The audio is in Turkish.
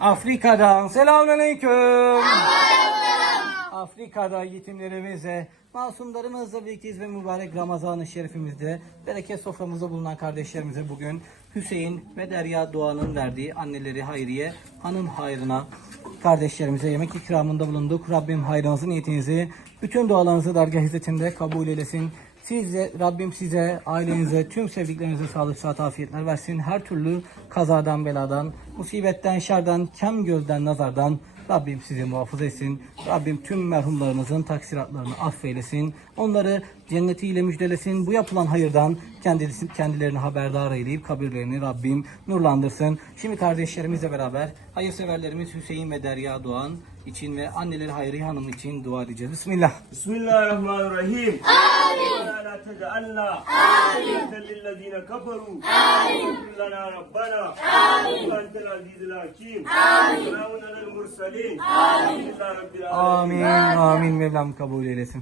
Afrika'dan selamünaleyküm. Afrika'da yetimlerimize, masumlarımızla birlikteyiz ve mübarek Ramazan-ı Şerifimizde bereket soframızda bulunan kardeşlerimize bugün Hüseyin ve Derya Doğan'ın verdiği anneleri Hayriye hanım hayrına kardeşlerimize yemek ikramında bulunduk. Rabbim hayrınızı niyetinizi, bütün dualarınızı dergah hizmetinde kabul eylesin. Size, Rabbim size, ailenize, tüm sevdiklerinize sağlık, sıhhat, afiyetler versin. Her türlü kazadan, beladan, musibetten, şerden, kem gözden, nazardan Rabbim sizi muhafaza etsin. Rabbim tüm merhumlarınızın taksiratlarını affeylesin. Onları cennetiyle müjdelesin. Bu yapılan hayırdan kendisi, kendilerini haberdar eyleyip kabirlerini Rabbim nurlandırsın. Şimdi kardeşlerimizle beraber hayırseverlerimiz Hüseyin ve Derya Doğan için ve anneleri Hayri Hanım için dua edeceğiz. Bismillah. Bismillahirrahmanirrahim. Amin. La tec'alna. Amin. Lillezine kafaru. Amin. Lana Rabbana. Amin. لنا ربنا آمين وأنت العزيز الحكيم آمين سلام على المرسلين آمين لله رب العالمين Amin. Amin. Mevlam kabul eylesin.